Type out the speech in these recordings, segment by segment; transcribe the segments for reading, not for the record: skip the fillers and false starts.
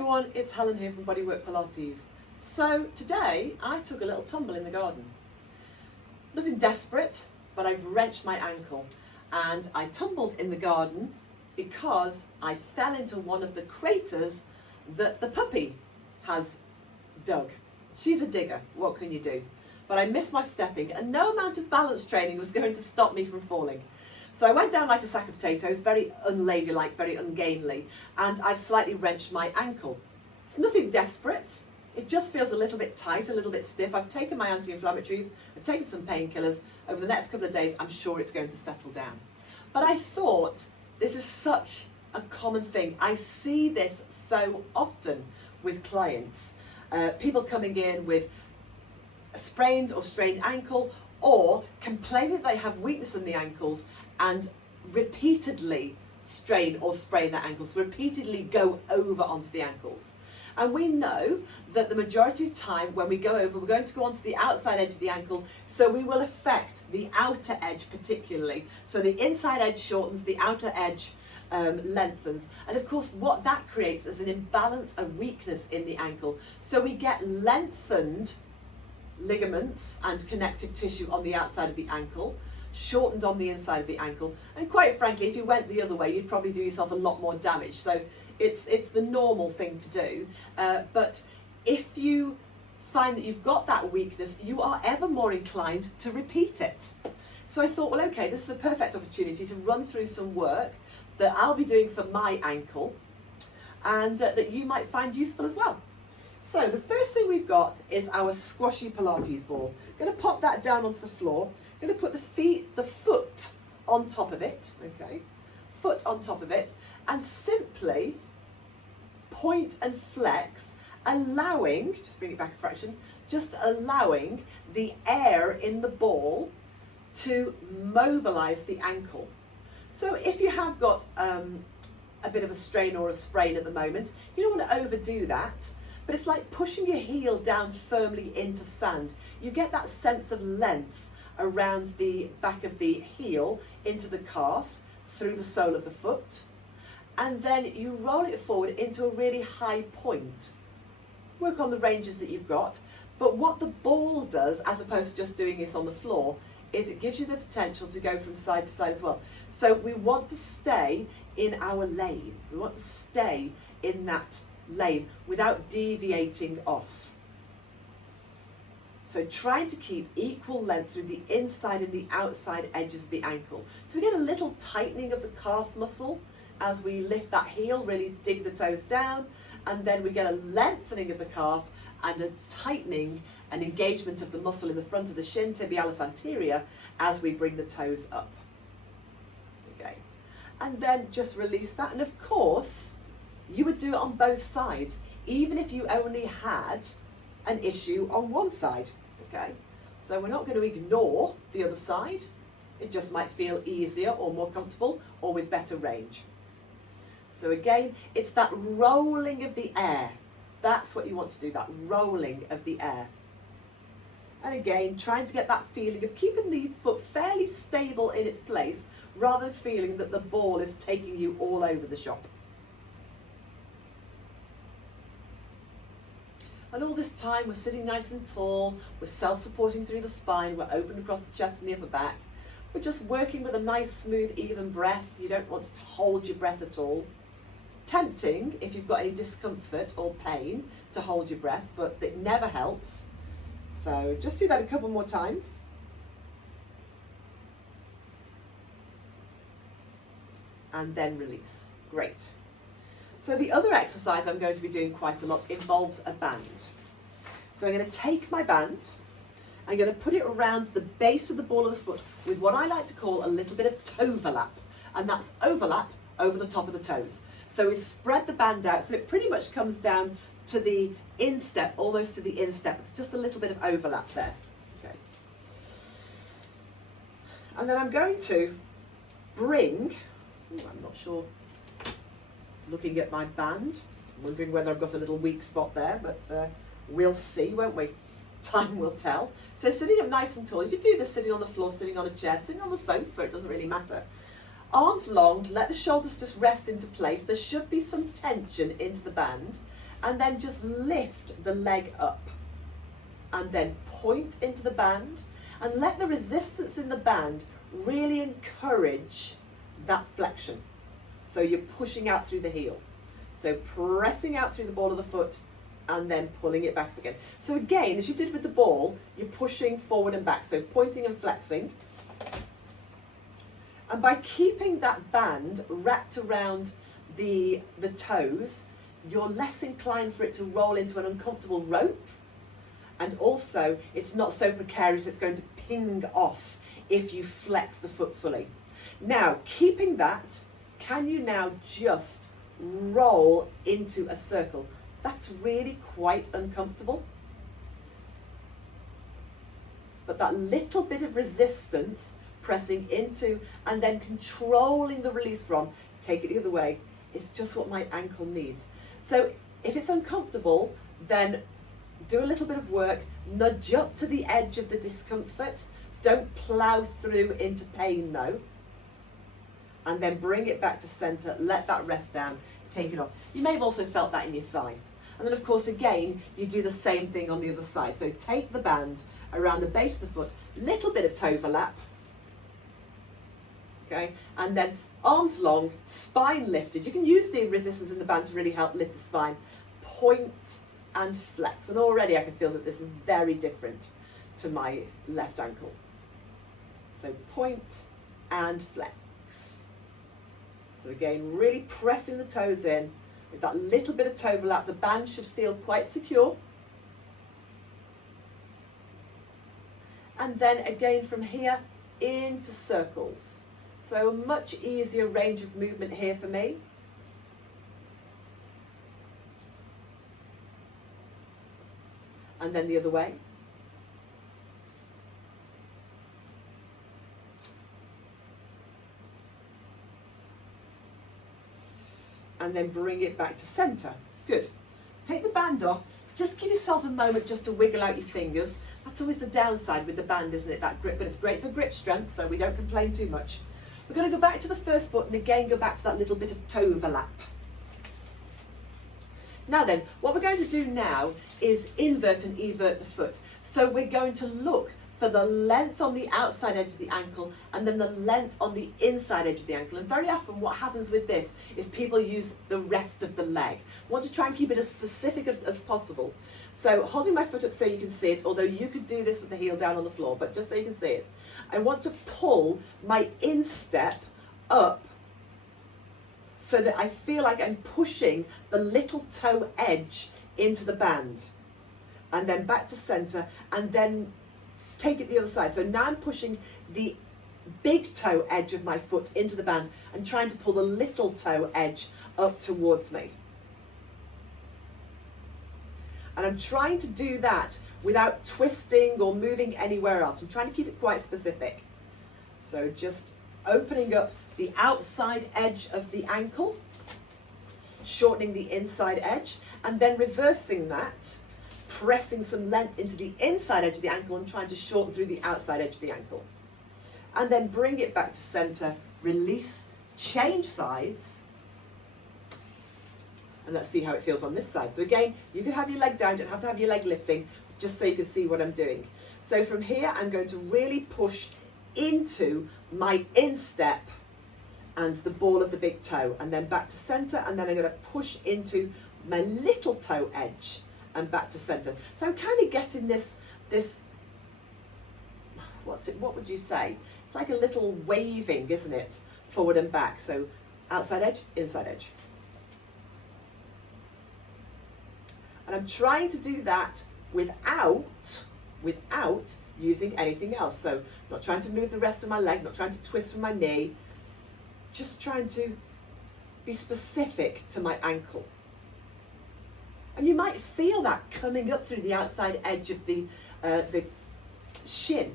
everyone, it's Helen here from Bodywork-Pilates. So today I took a little tumble in the garden. Nothing desperate, but I've wrenched my ankle and I tumbled in the garden because I fell into one of the craters that the puppy has dug. She's a digger, what can you do? But I missed my stepping and no amount of balance training was going to stop me from falling. So I went down like a sack of potatoes, very unladylike, very ungainly, and I've slightly wrenched my ankle. It's nothing desperate. It just feels a little bit tight, a little bit stiff. I've taken my anti-inflammatories, I've taken some painkillers. Over the next couple of days, I'm sure it's going to settle down. But I thought this is such a common thing. I see this so often with clients. People coming in with a sprained or strained ankle, or complaining that they have weakness in the ankles and repeatedly strain or sprain their ankles, repeatedly go over onto the ankles. And we know that the majority of time when we go over, we're going to go onto the outside edge of the ankle, so we will affect the outer edge particularly. So the inside edge shortens, the outer edge lengthens. And of course what that creates is an imbalance, a weakness in the ankle. So we get lengthened ligaments and connective tissue on the outside of the ankle, shortened on the inside of the ankle, and quite frankly, if you went the other way, you'd probably do yourself a lot more damage. So it's the normal thing to do. But if you find that you've got that weakness, you are ever more inclined to repeat it. So I thought, well, okay, this is a perfect opportunity to run through some work that I'll be doing for my ankle and that you might find useful as well. So the first thing we've got is our squashy Pilates ball. I'm going to pop that down onto the floor. I'm going to put the foot on top of it, okay? Foot on top of it, and simply point and flex, allowing, just bring it back a fraction, just allowing the air in the ball to mobilize the ankle. So if you have got a bit of a strain or a sprain at the moment, you don't want to overdo that. But it's like pushing your heel down firmly into sand. You get that sense of length around the back of the heel into the calf, through the sole of the foot, and then you roll it forward into a really high point. Work on the ranges that you've got, but what the ball does, as opposed to just doing this on the floor, is it gives you the potential to go from side to side as well. So we want to stay in our lane. We want to stay in that lane without deviating off. So trying to keep equal length through the inside and the outside edges of the ankle. So we get a little tightening of the calf muscle as we lift that heel, really dig the toes down, and then we get a lengthening of the calf and a tightening and engagement of the muscle in the front of the shin, tibialis anterior, as we bring the toes up. Okay, and then just release that, and of course you would do it on both sides, even if you only had an issue on one side, okay? So we're not going to ignore the other side. It just might feel easier or more comfortable or with better range. So again, it's that rolling of the air. That's what you want to do, that rolling of the air. And again, trying to get that feeling of keeping the foot fairly stable in its place rather than feeling that the ball is taking you all over the shop. And all this time we're sitting nice and tall, we're self-supporting through the spine, we're open across the chest and the upper back. We're just working with a nice, smooth, even breath. You don't want to hold your breath at all. Tempting, if you've got any discomfort or pain, to hold your breath, but it never helps. So just do that a couple more times. And then release. Great. So the other exercise I'm going to be doing quite a lot involves a band. So I'm going to take my band, I'm going to put it around the base of the ball of the foot with what I like to call a little bit of toverlap, and that's overlap over the top of the toes. So we spread the band out so it pretty much comes down to the instep, almost to the instep. It's just a little bit of overlap there. Okay. And then I'm going to bring, I'm not sure, looking at my band, wondering whether I've got a little weak spot there, but we'll see, won't we? Time will tell. So sitting up nice and tall, you could do this sitting on the floor, sitting on a chair, sitting on the sofa, it doesn't really matter. Arms long, let the shoulders just rest into place. There should be some tension into the band, and then just lift the leg up and then point into the band and let the resistance in the band really encourage that flexion. So you're pushing out through the heel. So pressing out through the ball of the foot and then pulling it back up again. So again, as you did with the ball, you're pushing forward and back. So pointing and flexing. And by keeping that band wrapped around the toes, you're less inclined for it to roll into an uncomfortable rope. And also, it's not so precarious, it's going to ping off if you flex the foot fully. Now, keeping that, can you now just roll into a circle? That's really quite uncomfortable. But that little bit of resistance, pressing into and then controlling the release from, take it the other way, is just what my ankle needs. So if it's uncomfortable, then do a little bit of work, nudge up to the edge of the discomfort. Don't plow through into pain though. And then bring it back to center, let that rest down, take it off. You may have also felt that in your thigh. And then of course, again, you do the same thing on the other side. So take the band around the base of the foot, little bit of toe overlap. Okay, and then arms long, spine lifted. You can use the resistance in the band to really help lift the spine. Point and flex. And already I can feel that this is very different to my left ankle. So point and flex. So again, really pressing the toes in with that little bit of toe overlap. The band should feel quite secure. And then again from here into circles. So a much easier range of movement here for me. And then the other way. And then bring it back to center. Good. Take the band off. Just give yourself a moment just to wiggle out your fingers. That's always the downside with the band, isn't it? That grip, but it's great for grip strength, so we don't complain too much. We're going to go back to the first foot and again go back to that little bit of toe overlap. Now then, what we're going to do now is invert and evert the foot. So we're going to look for the length on the outside edge of the ankle and then the length on the inside edge of the ankle. And very often what happens with this is people use the rest of the leg. I want to try and keep it as specific as possible. So holding my foot up so you can see it, although you could do this with the heel down on the floor, but just so you can see it. I want to pull my instep up so that I feel like I'm pushing the little toe edge into the band. And then back to center and then take it the other side. So now I'm pushing the big toe edge of my foot into the band and trying to pull the little toe edge up towards me. And I'm trying to do that without twisting or moving anywhere else. I'm trying to keep it quite specific. So just opening up the outside edge of the ankle, shortening the inside edge, and then reversing that, pressing some length into the inside edge of the ankle and trying to shorten through the outside edge of the ankle. And then bring it back to center, release, change sides, and let's see how it feels on this side. So again, you can have your leg down, you don't have to have your leg lifting, just so you can see what I'm doing. So from here, I'm going to really push into my instep and the ball of the big toe, and then back to center, and then I'm going to push into my little toe edge and back to center. So I'm kind of getting this, what would you say? It's like a little waving, isn't it? Forward and back. So outside edge, inside edge. And I'm trying to do that without using anything else. So not trying to move the rest of my leg, not trying to twist from my knee, just trying to be specific to my ankle. And you might feel that coming up through the outside edge of the shin.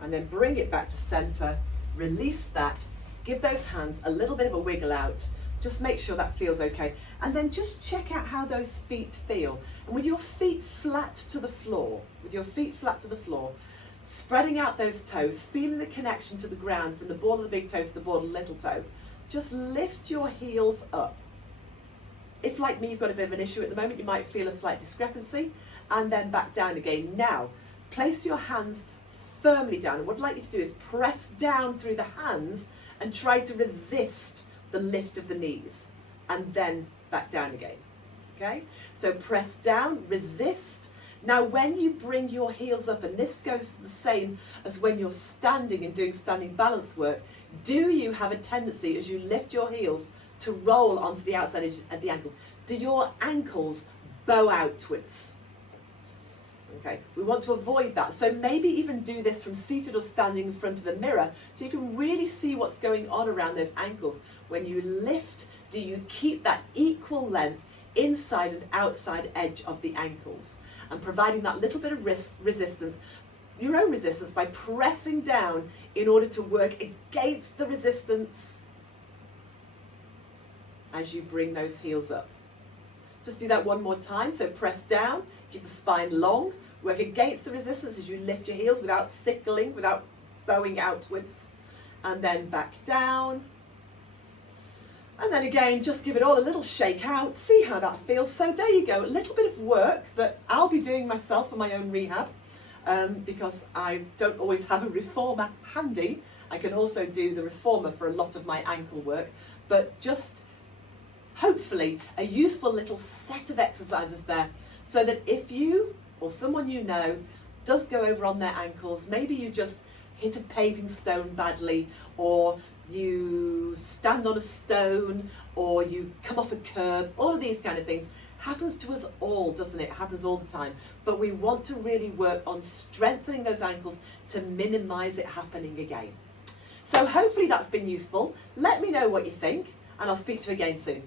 And then bring it back to center, release that, give those hands a little bit of a wiggle out, just make sure that feels okay. And then just check out how those feet feel. And with your feet flat to the floor, spreading out those toes, feeling the connection to the ground from the ball of the big toe to the ball of the little toe. Just lift your heels up. If, like me, you've got a bit of an issue at the moment, you might feel a slight discrepancy, and then back down again. Now, place your hands firmly down, and what I'd like you to do is press down through the hands and try to resist the lift of the knees, and then back down again. Okay? So press down, resist. Now, when you bring your heels up, and this goes the same as when you're standing and doing standing balance work, do you have a tendency as you lift your heels to roll onto the outside edge at the ankle? Do your ankles bow outwards? Okay, we want to avoid that. So maybe even do this from seated or standing in front of a mirror so you can really see what's going on around those ankles. When you lift, do you keep that equal length inside and outside edge of the ankles? And providing that little bit of resistance, your own resistance, by pressing down in order to work against the resistance as you bring those heels up. Just do that one more time. So press down, keep the spine long, work against the resistance as you lift your heels without sickling, without bowing outwards, and then back down. And then again, just give it all a little shake out, see how that feels. So there you go, a little bit of work that I'll be doing myself for my own rehab, because I don't always have a reformer handy. I can also do the reformer for a lot of my ankle work, but just hopefully a useful little set of exercises there, so that if you or someone you know does go over on their ankles, maybe you just hit a paving stone badly, or you stand on a stone, or you come off a curb, all of these kind of things. Happens to us all, doesn't it? It happens all the time. But we want to really work on strengthening those ankles to minimise it happening again. So hopefully that's been useful. Let me know what you think, and I'll speak to you again soon.